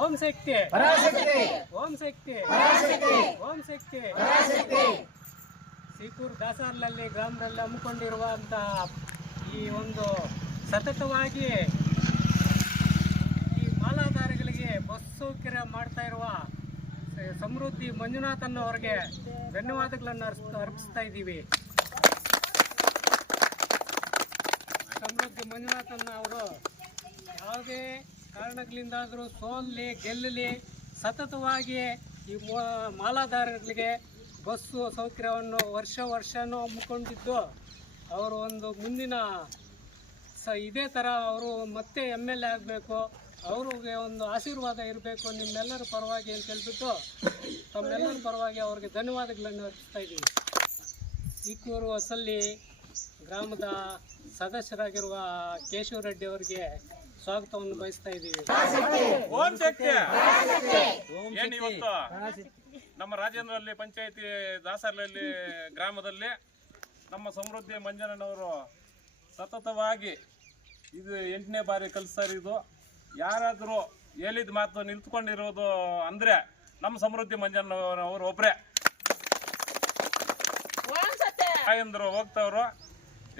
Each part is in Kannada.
ಓಂ ಶಕ್ತಿ ಪರಾಶಕ್ತಿ ಓಂ ಶಕ್ತಿ ಪರಾಶಕ್ತಿ ಓಂ ಶಕ್ತಿ ಪರಾಶಕ್ತಿ ಸೀಕೂರು ದಾಸರ್ಲಲ್ಲಿ ಗ್ರಾಮದಲ್ಲಿ ಹಮ್ಮಿಕೊಂಡಿರುವಂತಹ ಈ ಒಂದು ಸತತವಾಗಿ ಈ ಮಾಲಾಧಾರಿಗಳಿಗೆ ಬಸ್ ಸೌಕರ್ಯ ಮಾಡ್ತಾ ಇರುವ ಸಮೃದ್ಧಿ ಮಂಜುನಾಥನ್ ಅವರಿಗೆ ಧನ್ಯವಾದಗಳನ್ನು ಅರ್ಪಿಸ್ತಾ ಇದ್ದೀವಿ. ಸಮೃದ್ಧಿ ಮಂಜುನಾಥನ್ ಅವರು ಯಾವುದೇ ಕಾರಣಗಳಿಂದಾದರೂ ಸೋಲಲಿ ಗೆಲ್ಲಲಿ ಸತತವಾಗಿ ಈ ಮಾಲಾಧಾರಗಳಿಗೆ ಬಸ್ಸು ಸೌಕರ್ಯವನ್ನು ವರ್ಷನೂ ಹಮ್ಮಿಕೊಂಡಿದ್ದು ಅವರು ಒಂದು ಮುಂದಿನ ಇದೇ ಥರ ಅವರು ಮತ್ತೆ MLA ಆಗಬೇಕು, ಅವ್ರಿಗೆ ಒಂದು ಆಶೀರ್ವಾದ ಇರಬೇಕು ನಿಮ್ಮೆಲ್ಲರ ಪರವಾಗಿ ಅಂತ ಹೇಳ್ಬಿಟ್ಟು ತಮ್ಮೆಲ್ಲರ ಪರವಾಗಿ ಅವ್ರಿಗೆ ಧನ್ಯವಾದಗಳನ್ನು ಅರ್ಪಿಸ್ತಾ ಇದ್ದೀವಿ. ಸೀಕೂರು ಹೊಸಳ್ಳಿ ಗ್ರಾಮದ ಸದಸ್ಯರಾಗಿರುವ ಕೇಶವ ರೆಡ್ಡಿ ಅವರಿಗೆ ಸ್ವಾಗತವನ್ನು ಬಯಸ್ತಾ ಇದ್ದೀವಿ. ಓಂ ಶಕ್ತಿ ಏನು ಇವತ್ತು ನಮ್ಮ ರಾಜೇಂದ್ರಲ್ಲಿ ಪಂಚಾಯತಿ ದಾಸರ್ಲಲ್ಲಿ ಗ್ರಾಮದಲ್ಲಿ ನಮ್ಮ ಸಮೃದ್ಧಿ ಮಂಜಣ್ಣನವರು ಸತತವಾಗಿ ಇದು 8ನೇ ಬಾರಿ ಕಲಿಸ್ತಾರೆ. ಇದು ಯಾರಾದರೂ ಹೇಳಿದ ಮಾತು ನಿಂತ್ಕೊಂಡಿರೋದು ಅಂದರೆ ನಮ್ಮ ಸಮೃದ್ಧಿ ಮಂಜಣ್ಣವರು ಒಬ್ಬರೇ. ತಾಯಂದ್ರು ಹೋಗ್ತವ್ರು,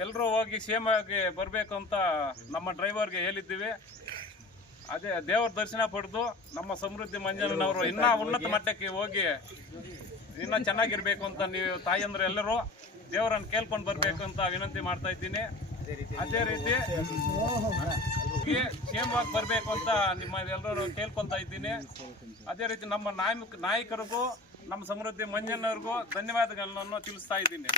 ಎಲ್ಲರೂ ಹೋಗಿ ಕ್ಷೇಮವಾಗಿ ಬರಬೇಕು ಅಂತ ನಮ್ಮ ಡ್ರೈವರ್ಗೆ ಹೇಳಿದ್ದೀವಿ. ಅದೇ ದೇವ್ರ ದರ್ಶನ ಪಡೆದು ನಮ್ಮ ಸಮೃದ್ಧಿ ಮಂಜಣ್ಣನವರು ಇನ್ನೂ ಉನ್ನತ ಮಟ್ಟಕ್ಕೆ ಹೋಗಿ ಇನ್ನೂ ಚೆನ್ನಾಗಿರ್ಬೇಕು ಅಂತ ನೀವು ತಾಯಂದ್ರು ಎಲ್ಲರೂ ದೇವರನ್ನು ಕೇಳ್ಕೊಂಡು ಬರಬೇಕು ಅಂತ ವಿನಂತಿ ಮಾಡ್ತಾ ಇದ್ದೀನಿ. ಅದೇ ರೀತಿ ಕ್ಷೇಮವಾಗಿ ಬರಬೇಕು ಅಂತ ನಿಮ್ಮ ಎಲ್ಲರೂ ಕೇಳ್ಕೊತಾ ಇದ್ದೀನಿ. ಅದೇ ರೀತಿ ನಮ್ಮ ನಾಯಕರಿಗೂ ನಮ್ಮ ಸಮೃದ್ಧಿ ಮಂಜಣ್ಣವ್ರಿಗೂ ಧನ್ಯವಾದಗಳನ್ನು ತಿಳಿಸ್ತಾ ಇದ್ದೀನಿ.